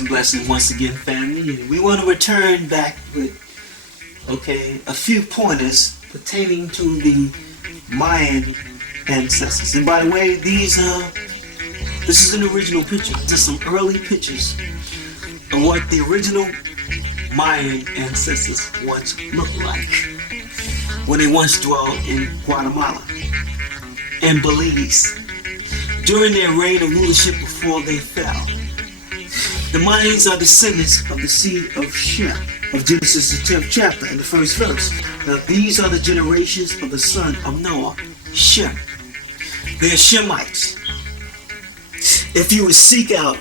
and blessings once again, family. And we want to return back with, a few pointers pertaining to the Mayan ancestors. And by the way, this is an original picture. Just some early pictures of what the original Mayan ancestors once looked like when they once dwelled in Guatemala and Belize during their reign of rulership before they fell. The Mayans are descendants of the seed of Shem, of Genesis, the 10th chapter, and the first verse. Now these are the generations of the son of Noah, Shem. They are Shemites. If you would seek out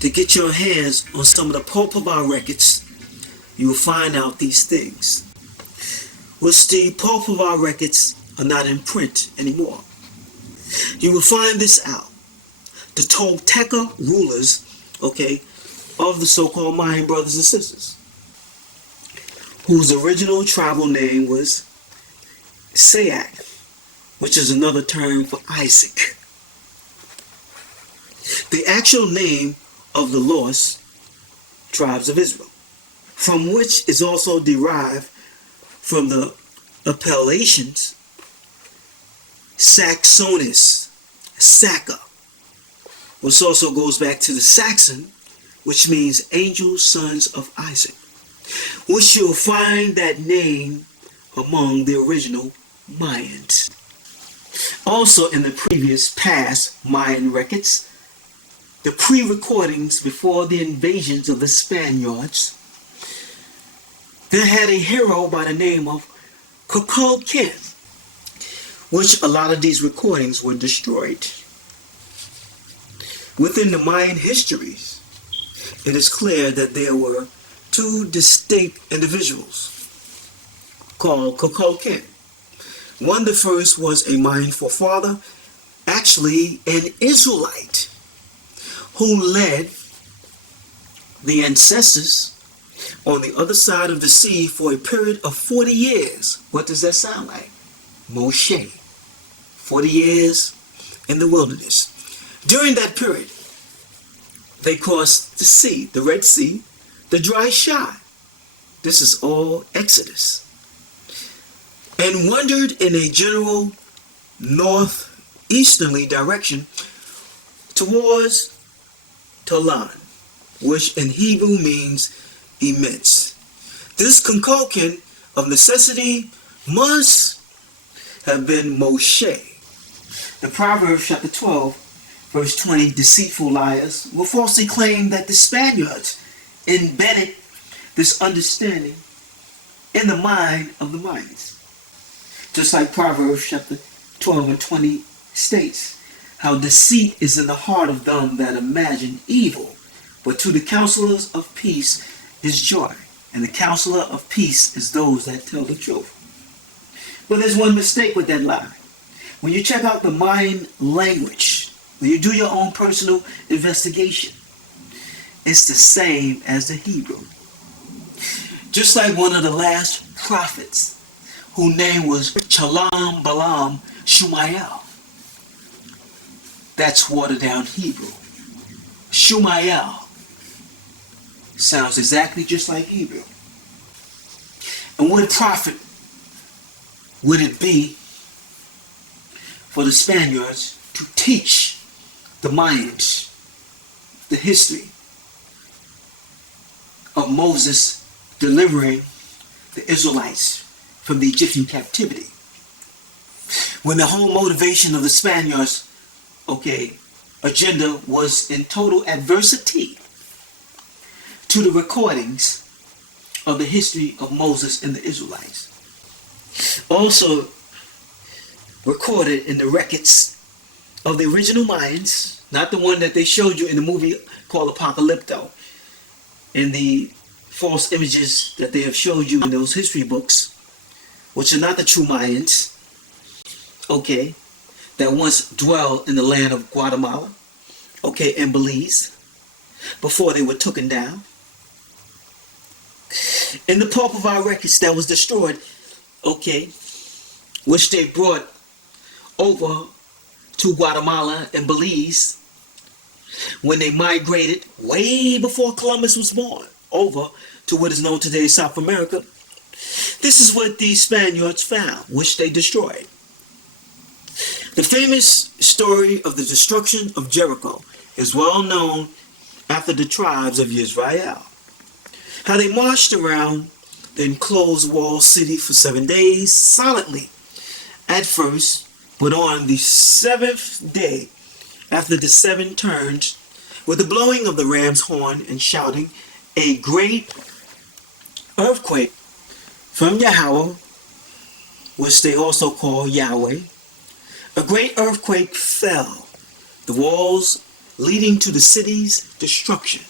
to get your hands on some of the pulp of our records, you will find out these things. Which the pulp of our records are not in print anymore. You will find this out. The Tolteca rulers, of the so-called Mayan brothers and sisters, whose original tribal name was Sayak, which is another term for Isaac. The actual name of the lost tribes of Israel, from which is also derived from the appellations Saxonis, Saka, which also goes back to the Saxon, which means angel sons of Isaac, which you'll find that name among the original Mayans. Also in the previous past Mayan records, the pre-recordings before the invasions of the Spaniards, they had a hero by the name of Kukulkan, which a lot of these recordings were destroyed. Within the Mayan histories, it is clear that there were two distinct individuals called Kukulkan. One, the first, was a Mayan forefather, actually an Israelite, who led the ancestors on the other side of the sea for a period of 40 years. What does that sound like? Moshe. 40 years in the wilderness. During that period, they crossed the sea, the Red Sea, the dry shod. This is all Exodus. And wandered in a general northeasterly direction towards Tolan, which in Hebrew means immense. This Kukulkan of necessity must have been Moshe. The Proverbs chapter 12, verse 20, deceitful liars will falsely claim that the Spaniards embedded this understanding in the mind of the Mayans. Just like Proverbs chapter 12 and 20 states, how deceit is in the heart of them that imagine evil, but to the counselors of peace is joy, and the counselor of peace is those that tell the truth. But there's one mistake with that lie. When you check out the Mayan language, when you do your own personal investigation, it's the same as the Hebrew. Just like one of the last prophets, whose name was Chalam Balam Shumael. That's watered down Hebrew. Shumael sounds exactly just like Hebrew. And what prophet would it be for the Spaniards to teach the Mayans the history of Moses delivering the Israelites from the Egyptian captivity, when the whole motivation of the Spaniards agenda was in total adversity to the recordings of the history of Moses and the Israelites? Also recorded in the records of the original Mayans, not the one that they showed you in the movie called Apocalypto, and the false images that they have showed you in those history books, which are not the true Mayans, that once dwelled in the land of Guatemala, and Belize, before they were taken down. In the pulp of our records that was destroyed, which they brought over to Guatemala and Belize, when they migrated way before Columbus was born over to what is known today as South America. This is what the Spaniards found, which they destroyed. The famous story of the destruction of Jericho is well known after the tribes of Israel. How they marched around the enclosed walled city for 7 days silently at first, but on the seventh day, after the 7 turns, with the blowing of the ram's horn and shouting, a great earthquake from Yahweh, which they also call Yahweh, a great earthquake fell, the walls leading to the city's destruction,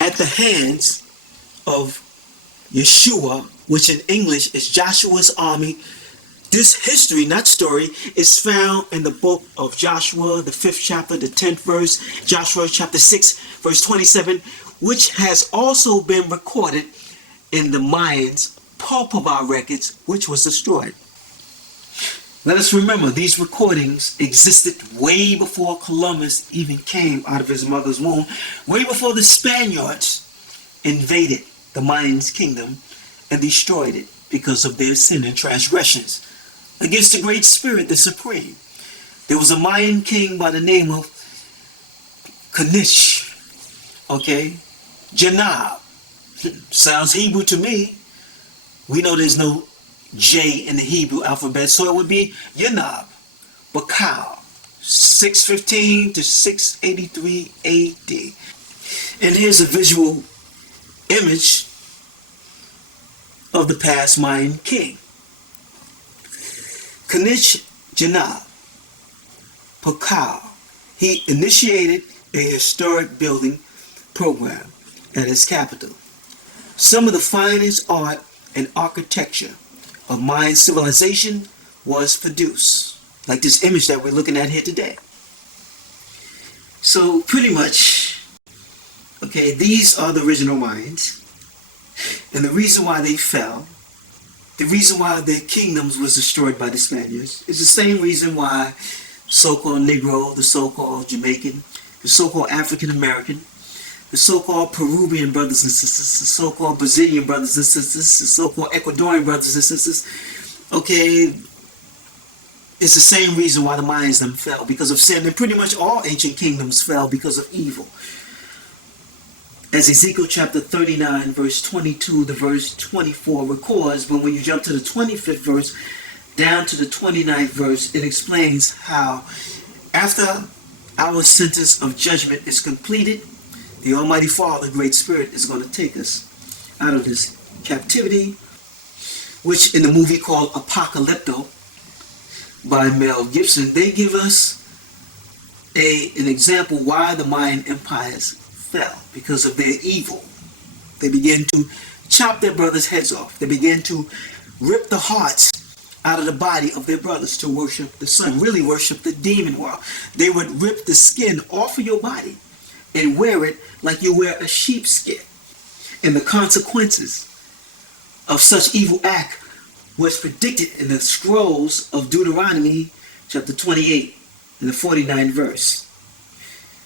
at the hands of Yeshua, which in English is Joshua's army. This history, not story, is found in the book of Joshua, the 5th chapter, the 10th verse, Joshua chapter 6, verse 27, which has also been recorded in the Mayans' Pulpava records, which was destroyed. Let us remember, these recordings existed way before Columbus even came out of his mother's womb, way before the Spaniards invaded the Mayans' kingdom and destroyed it because of their sin and transgressions against the Great Spirit, the Supreme. There was a Mayan king by the name of Kanish, okay? Janab. Sounds Hebrew to me. We know there's no J in the Hebrew alphabet, so it would be Yanab, Bakal, 615 to 683 AD. And here's a visual image of the past Mayan king. Kanish Janab Pakal, he initiated a historic building program at his capital. Some of the finest art and architecture of Mayan civilization was produced, like this image that we're looking at here today. So pretty much, okay, these are the original Mayans, and the reason why they fell, the reason why their kingdoms was destroyed by the Spaniards, is the same reason why so-called Negro, the so-called Jamaican, the so-called African American, the so-called Peruvian brothers and sisters, the so-called Brazilian brothers and sisters, the so-called Ecuadorian brothers and sisters, okay, it's the same reason why the Mayans them fell, because of sin. And pretty much all ancient kingdoms fell because of evil. As Ezekiel chapter 39, verse 22 to verse 24 records, but when you jump to the 25th verse, down to the 29th verse, it explains how after our sentence of judgment is completed, the Almighty Father, Great Spirit, is going to take us out of this captivity, which in the movie called Apocalypto by Mel Gibson, they give us an example why the Mayan empires fell, because of their evil. They began to chop their brothers' heads off. They began to rip the hearts out of the body of their brothers to worship the sun, really worship the demon world. They would rip the skin off of your body and wear it like you wear a sheepskin. And the consequences of such evil act was predicted in the scrolls of Deuteronomy chapter 28 and the 49th verse.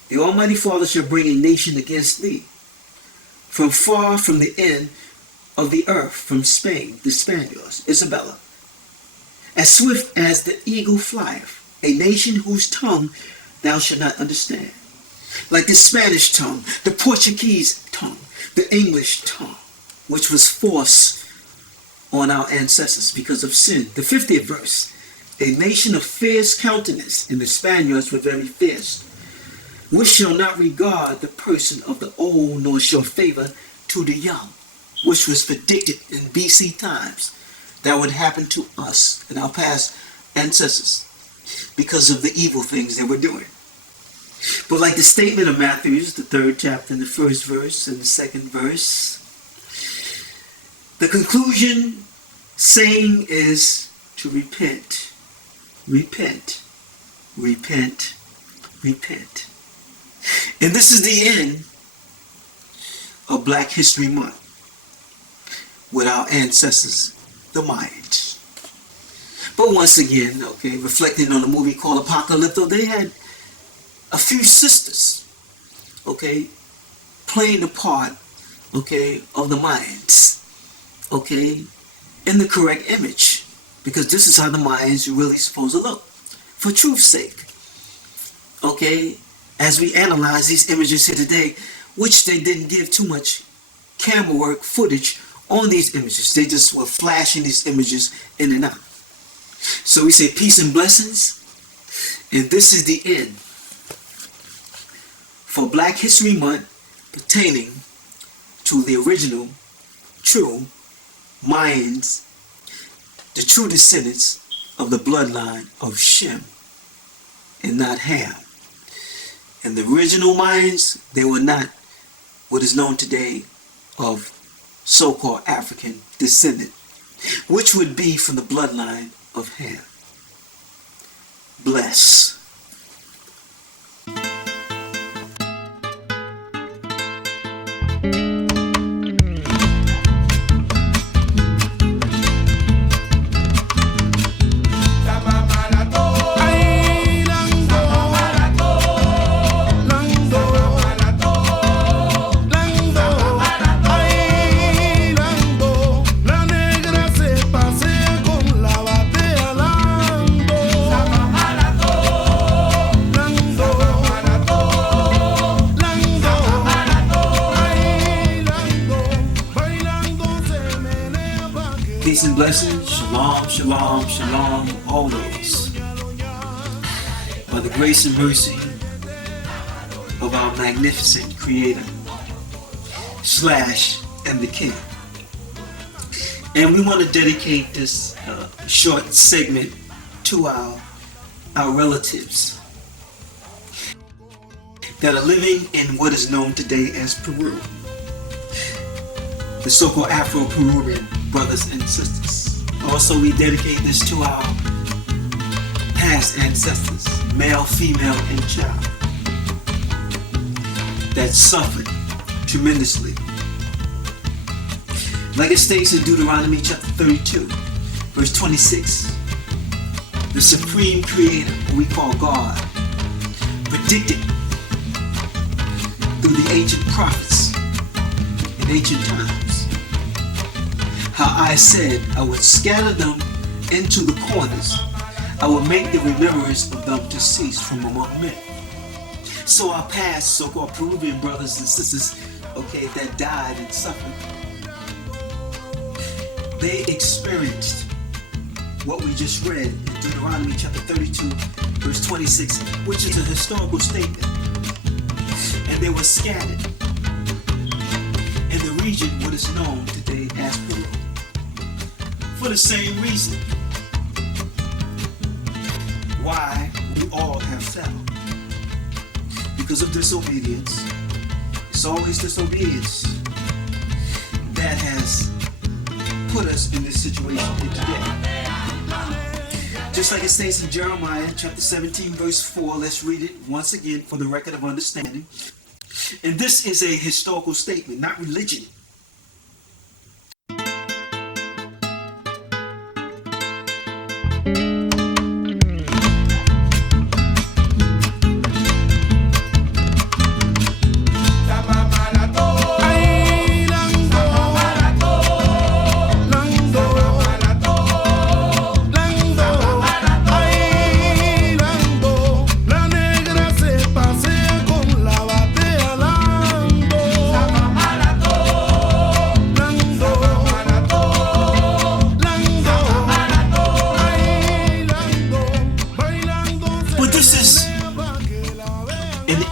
The Almighty Father shall bring a nation against thee from far from the end of the earth, from Spain, the Spaniards, Isabella, as swift as the eagle flieth, a nation whose tongue thou shalt not understand. Like the Spanish tongue, the Portuguese tongue, the English tongue, which was forced on our ancestors because of sin. The 50th verse, a nation of fierce countenance, and the Spaniards were very fierce, which shall not regard the person of the old, nor show favor to the young, which was predicted in BC times that would happen to us and our past ancestors because of the evil things they were doing. But like the statement of Matthew, the 3rd chapter and the 1st verse and the 2nd verse, the conclusion saying is to repent, repent, repent, repent. And this is the end of Black History Month with our ancestors, the Mayans. But once again, okay, reflecting on a movie called Apocalypto, they had a few sisters, okay, playing the part, okay, of the Mayans, okay, in the correct image, because this is how the Mayans really supposed to look, for truth's sake, okay, as we analyze these images here today, which they didn't give too much camera work footage on these images. They just were flashing these images in and out. So we say peace and blessings, and this is the end for Black History Month pertaining to the original, true Mayans, the true descendants of the bloodline of Shem and not Ham. And the original Mayans, they were not what is known today of so-called African descendant, which would be from the bloodline of Ham. Bless. Peace and blessings, shalom, shalom, shalom, always. By the grace and mercy of our magnificent Creator, and the King. And we want to dedicate this short segment to our relatives that are living in what is known today as Peru. The so-called Afro-Peruvian brothers and sisters. Also, we dedicate this to our past ancestors, male, female, and child, that suffered tremendously. Like it states in Deuteronomy chapter 32, verse 26, the supreme creator, who we call God, predicted through the ancient prophets in ancient times how I said I would scatter them into the corners. I will make the remembrance of them to cease from among men. So our past so-called Peruvian brothers and sisters, okay, that died and suffered, they experienced what we just read in Deuteronomy chapter 32, verse 26, which is a historical statement. And they were scattered in the region what is known today as Peru. For the same reason why we all have fell. Because of disobedience. It's always disobedience that has put us in this situation today. Just like it states in Jeremiah chapter 17 verse 4, let's read it once again for the record of understanding. And this is a historical statement, not religion.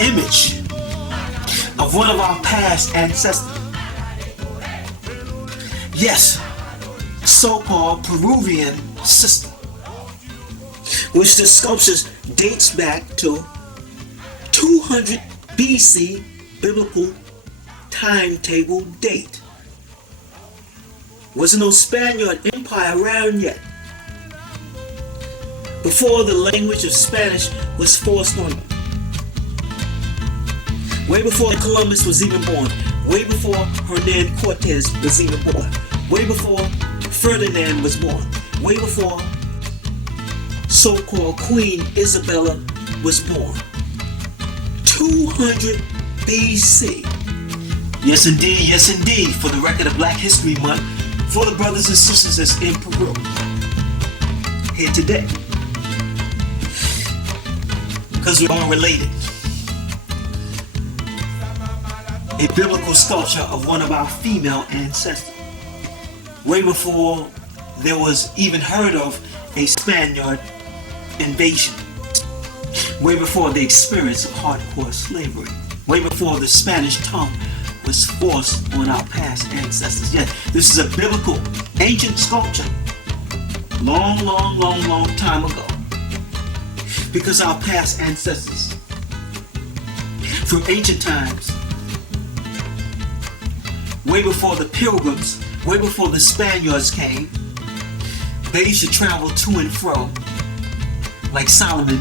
Image of one of our past ancestors. Yes, so-called Peruvian system, which the sculptures dates back to 200 BC biblical timetable date. Wasn't no Spaniard empire around yet. Before the language of Spanish was forced on them. Way before Columbus was even born. Way before Hernan Cortez was even born. Way before Ferdinand was born. Way before so-called Queen Isabella was born. 200 BC. Yes indeed, for the record of Black History Month, for the brothers and sisters that's in Peru, here today. Because we're all related. A biblical sculpture of one of our female ancestors. Way before there was even heard of a Spaniard invasion. Way before the experience of hardcore slavery. Way before the Spanish tongue was forced on our past ancestors. Yes, this is a biblical, ancient sculpture. Long time ago. Because our past ancestors, from ancient times, way before the Pilgrims, way before the Spaniards came, they used to travel to and fro, like Solomon,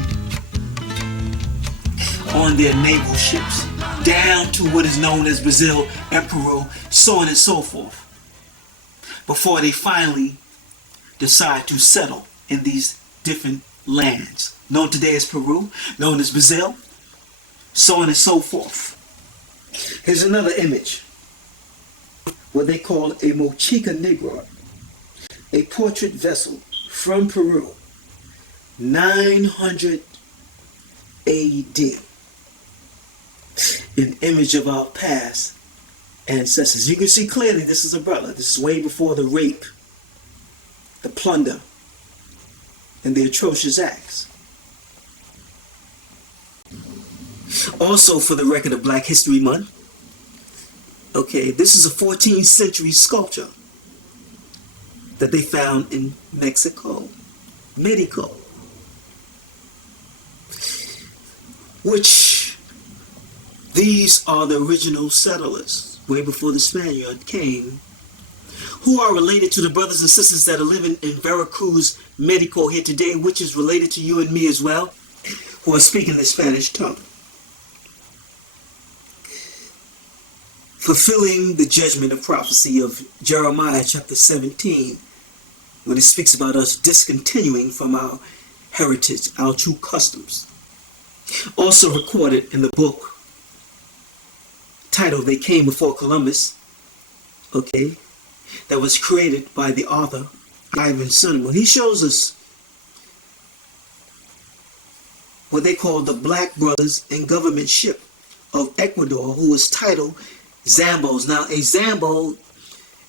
on their naval ships, down to what is known as Brazil and Peru, so on and so forth, before they finally decide to settle in these different lands, known today as Peru, known as Brazil, so on and so forth. Here's another image, what they call a Mochica Negra, a portrait vessel from Peru, 900 AD. An image of our past ancestors. You can see clearly this is a brother. This is way before the rape, the plunder, and the atrocious acts. Also, for the record of Black History Month, okay, this is a 14th century sculpture that they found in Mexico, which these are the original settlers, way before the Spaniard came, who are related to the brothers and sisters that are living in Veracruz, Mexico here today, which is related to you and me as well, who are speaking the Spanish tongue. Fulfilling the judgment of prophecy of Jeremiah chapter 17, when it speaks about us discontinuing from our heritage, our true customs. Also recorded in the book titled They Came Before Columbus, okay, that was created by the author Ivan Sunderman. He shows us what they call the Black Brothers in Government Ship of Ecuador, who was titled Zambos. Now, a Zambo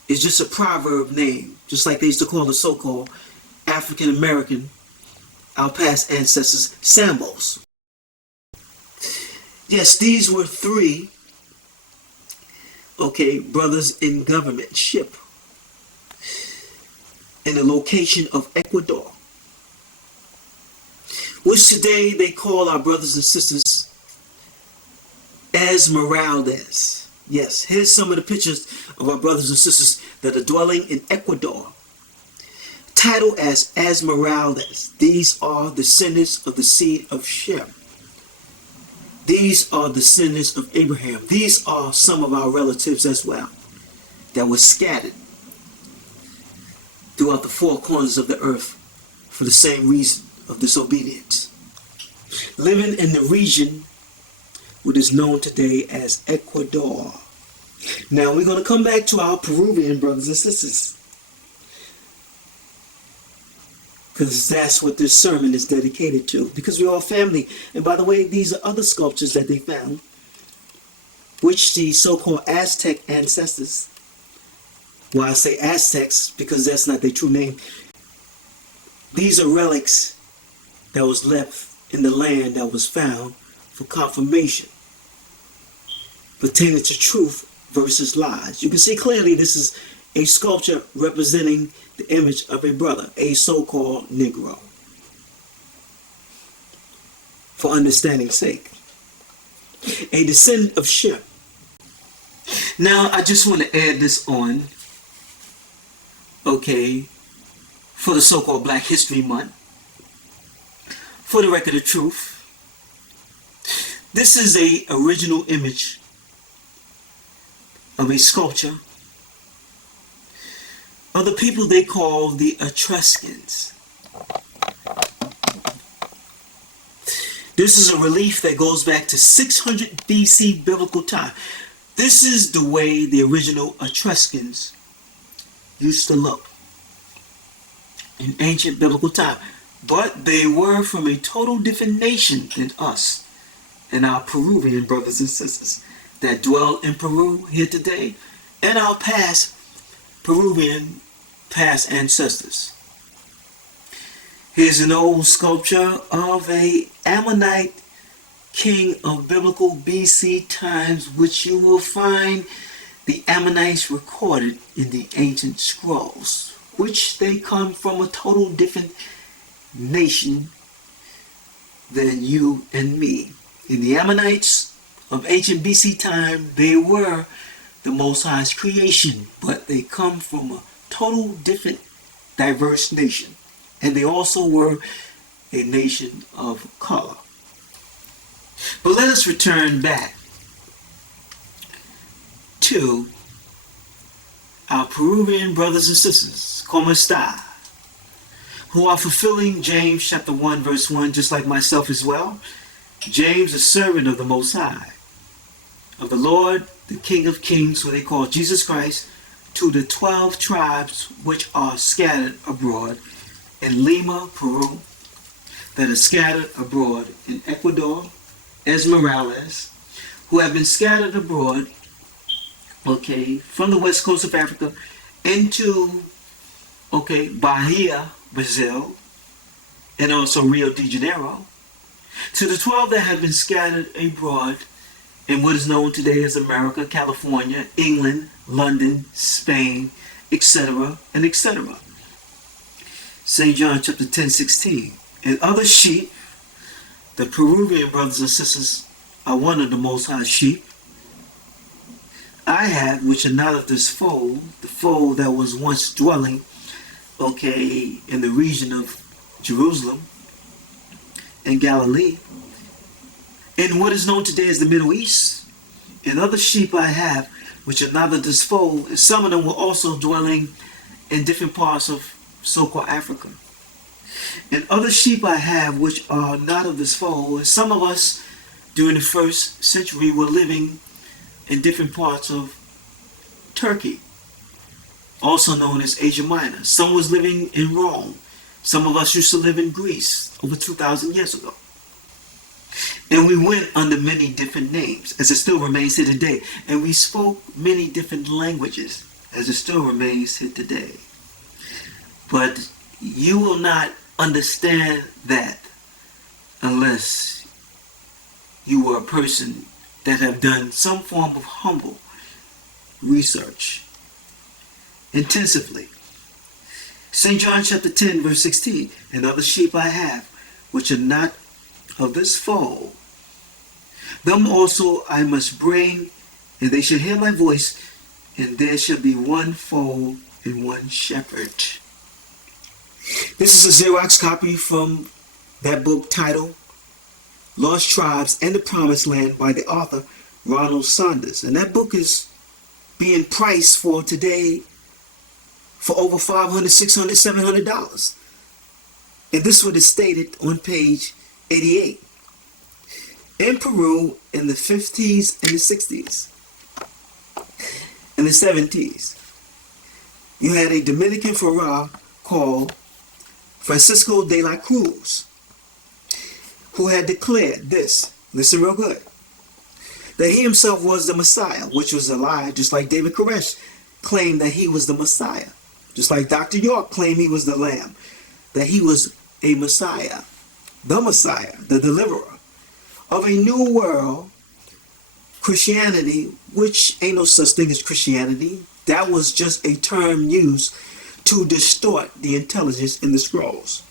is just a proverb name, just like they used to call the so-called African American, our past ancestors, Sambos. Yes, these were three, okay, brothers in government ship in the location of Ecuador, which today they call our brothers and sisters Esmeraldas. Yes, here's some of the pictures of our brothers and sisters that are dwelling in Ecuador, titled as Esmeraldas. These are descendants of the seed of Shem. These are descendants of Abraham. These are some of our relatives as well that were scattered throughout the four corners of the earth for the same reason of disobedience. Living in the region what is known today as Ecuador. Now we're going to come back to our Peruvian brothers and sisters, because that's what this sermon is dedicated to, because we're all family. And by the way, these are other sculptures that they found, which the so-called Aztec ancestors, well, I say Aztecs because that's not their true name, these are relics that was left in the land that was found for confirmation pertaining to truth versus lies. You can see clearly this is a sculpture representing the image of a brother, a so-called Negro, for understanding's sake, a descendant of Shem. Now I just want to add this on, okay, for the so-called Black History Month, for the record of truth. This is a original image of a sculpture of the people they call the Etruscans. This is a relief that goes back to 600 BC biblical time. This is the way the original Etruscans used to look in ancient biblical time. But they were from a total different nation than us and our Peruvian brothers and sisters that dwell in Peru here today, and our Peruvian past ancestors. Here's an old sculpture of a Ammonite king of biblical BC times, which you will find the Ammonites recorded in the ancient scrolls, which they come from a total different nation than you and me. In the Ammonites of ancient BC time, they were the Most High's creation, but they come from a total different, diverse nation. And they also were a nation of color. But let us return back to our Peruvian brothers and sisters, como esta, who are fulfilling James chapter 1 verse 1, just like myself as well. James, a servant of the Most High, of the Lord, the King of Kings, who they call Jesus Christ, to the 12 tribes which are scattered abroad in Lima, Peru, that are scattered abroad in Ecuador, Esmeraldas, who have been scattered abroad, from the west coast of Africa into, Bahia, Brazil, and also Rio de Janeiro, to the 12 that have been scattered abroad in what is known today as America, California, England, London, Spain, etc., and etc. St. John chapter 10:16. And other sheep, the Peruvian brothers and sisters are one of the Most High sheep I have, which are not of this fold, the fold that was once dwelling, in the region of Jerusalem and Galilee, in what is known today as the Middle East. And other sheep I have, which are not of this fold, some of them were also dwelling in different parts of so-called Africa. And other sheep I have, which are not of this fold, some of us during the first century were living in different parts of Turkey, also known as Asia Minor. Some was living in Rome. Some of us used to live in Greece over 2,000 years ago. And we went under many different names, as it still remains here today. And we spoke many different languages, as it still remains here today. But you will not understand that unless you were a person that have done some form of humble research intensively. St. John chapter 10 verse 16. And other sheep I have, which are not of this fold, them also I must bring, and they shall hear my voice, and there shall be one fold and one shepherd. This is a Xerox copy from that book titled Lost Tribes and the Promised Land by the author Ronald Saunders. And that book is being priced for today for over $500, $600, $700. And this is what is stated on page 88. In Peru in the 50s and the 60s and the 70s, you had a Dominican friar called Francisco de la Cruz, who had declared this, listen real good, that he himself was the Messiah, which was a lie, just like David Koresh claimed that he was the Messiah, just like Dr. York claimed he was the Lamb, that he was a Messiah, the deliverer of a new world, Christianity, which ain't no such thing as Christianity. That was just a term used to distort the intelligence in the scrolls.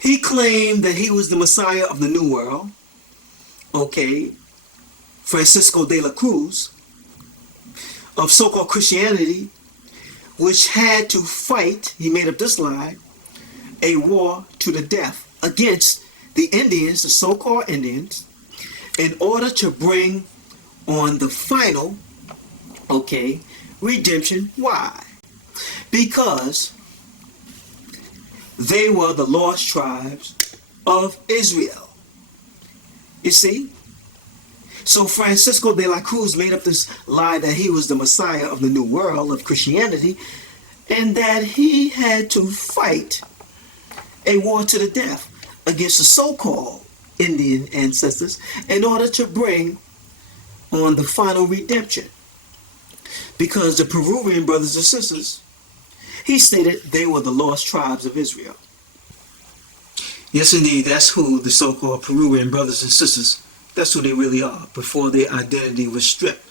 He claimed that he was the Messiah of the New World, Francisco de la Cruz, of so-called Christianity, which had to fight, he made up this lie, a war to the death against the Indians, the so-called Indians, in order to bring on the final, redemption. Why? Because they were the lost tribes of Israel. You see? So Francisco de la Cruz made up this lie that he was the Messiah of the New World of Christianity and that he had to fight a war to the death against the so-called Indian ancestors in order to bring on the final redemption. Because the Peruvian brothers and sisters, he stated they were the lost tribes of Israel. Yes, indeed, that's who the so-called Peruvian brothers and sisters, that's who they really are, before their identity was stripped.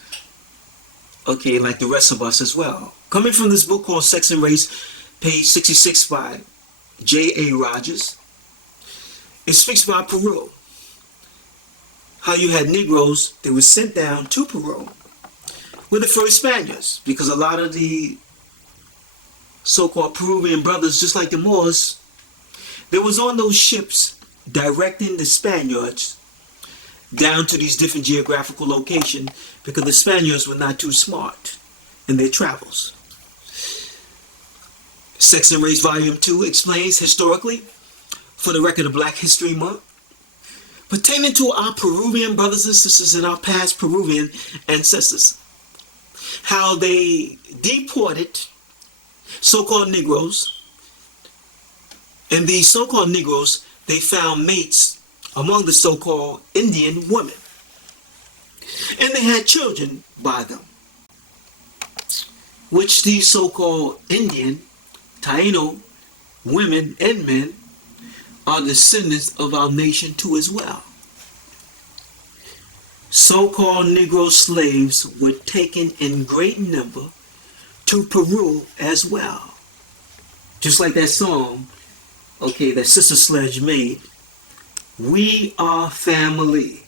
Okay, like the rest of us as well. Coming from this book called Sex and Race, page 66 by J.A. Rogers, it speaks about Peru. How you had Negroes that were sent down to Peru with the first Spaniards, because a lot of the so-called Peruvian brothers, just like the Moors, they was on those ships directing the Spaniards down to these different geographical locations because the Spaniards were not too smart in their travels. Sex and Race Volume 2 explains historically, for the record of Black History Month, pertaining to our Peruvian brothers and sisters and our past Peruvian ancestors, how they deported so-called Negroes, and these so-called Negroes, they found mates among the so-called Indian women, and they had children by them, which these so-called Indian, Taino women and men are descendants of our nation too as well. So-called Negro slaves were taken in great number to Peru as well. Just like that song, okay, that Sister Sledge made, we are family.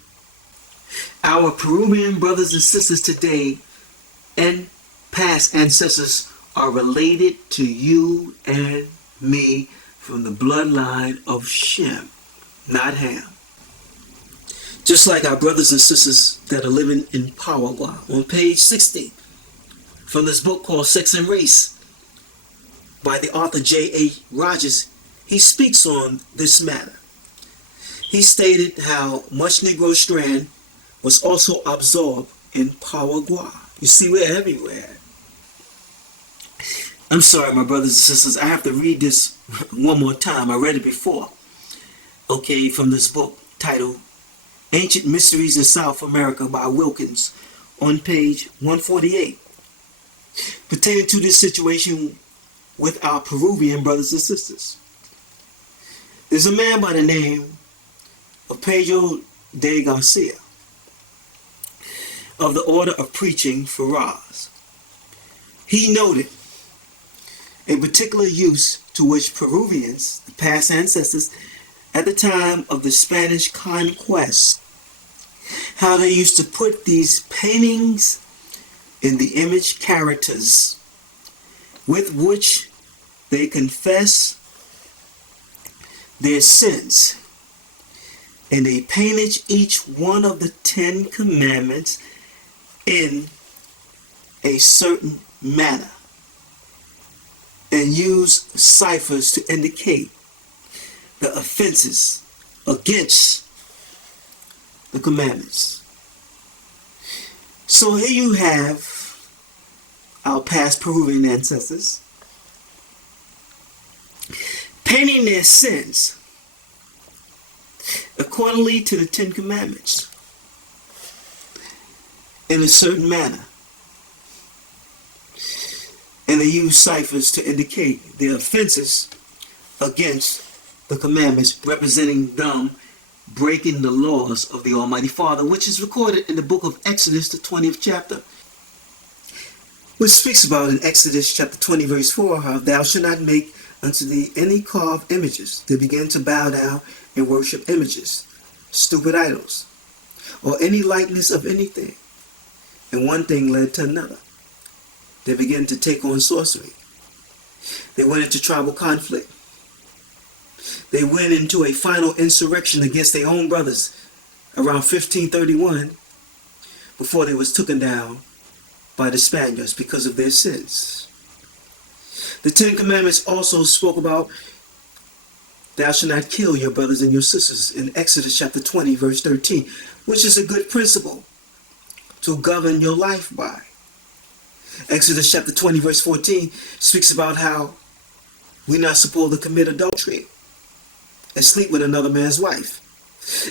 Our Peruvian brothers and sisters today and past ancestors are related to you and me from the bloodline of Shem, not Ham. Just like our brothers and sisters that are living in Paraguay. On page 60, from this book called Sex and Race by the author J.A. Rogers, he speaks on this matter. He stated how much Negro strand was also absorbed in Paraguay. You see, we're everywhere. I'm sorry, my brothers and sisters, I have to read this one more time. I read it before. Okay, from this book titled Ancient Mysteries of South America by Wilkins on page 148. Pertaining to this situation with our Peruvian brothers and sisters. There's a man by the name of Pedro de Garcia of the Order of Preaching Faraz. He noted a particular use to which Peruvians, the past ancestors, at the time of the Spanish conquest, how they used to put these paintings in the image characters with which they confess their sins. And they painted each one of the 10 commandments in a certain manner and use ciphers to indicate the offenses against the commandments. So here you have our past Peruvian ancestors painting their sins accordingly to the 10 commandments in a certain manner. And they use ciphers to indicate their offenses against the commandments, representing them breaking the laws of the Almighty Father, which is recorded in the book of Exodus, the 20th chapter, which speaks about in Exodus chapter 20 verse 4, how thou shalt not make unto thee any carved images. They began to bow down and worship images, stupid idols, or any likeness of anything. And one thing led to another. They began to take on sorcery. They went into tribal conflict. They went into a final insurrection against their own brothers around 1531 before they was taken down by the Spaniards because of their sins. The 10 Commandments also spoke about Thou shalt not kill your brothers and your sisters in Exodus chapter 20, verse 13, which is a good principle to govern your life by. Exodus chapter 20, verse 14 speaks about how we're not supposed to commit adultery and sleep with another man's wife.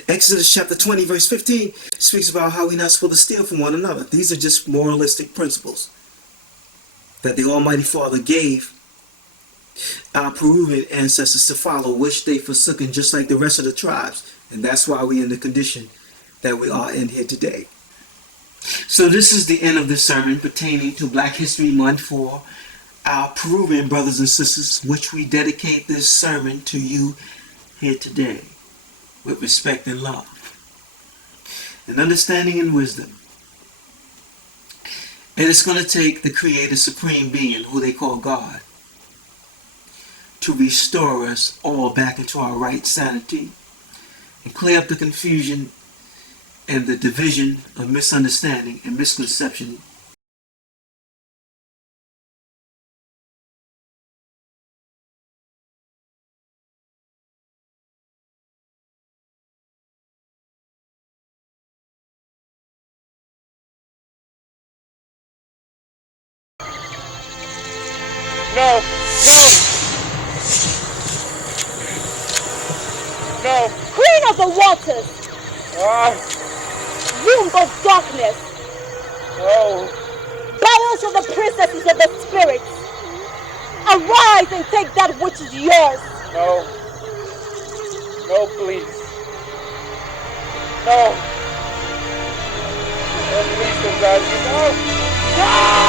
Exodus chapter 20, verse 15 speaks about how we're not supposed to steal from one another. These are just moralistic principles that the Almighty Father gave our Peruvian ancestors to follow, which they forsook, just like the rest of the tribes. And that's why we're in the condition that we are in here today. So this is the end of this sermon pertaining to Black History Month for our Peruvian brothers and sisters, which we dedicate this sermon to you here today with respect and love and understanding and wisdom. And it's going to take the Creator Supreme Being, who they call God, to restore us all back into our right sanity and clear up the confusion and the division of misunderstanding and misconception. No, no, no. Queen of the waters, womb of darkness, No, bowels of the princesses of the spirits, arise and take that which is yours. no, no, please. No. No, please, Gonzaga, no. No!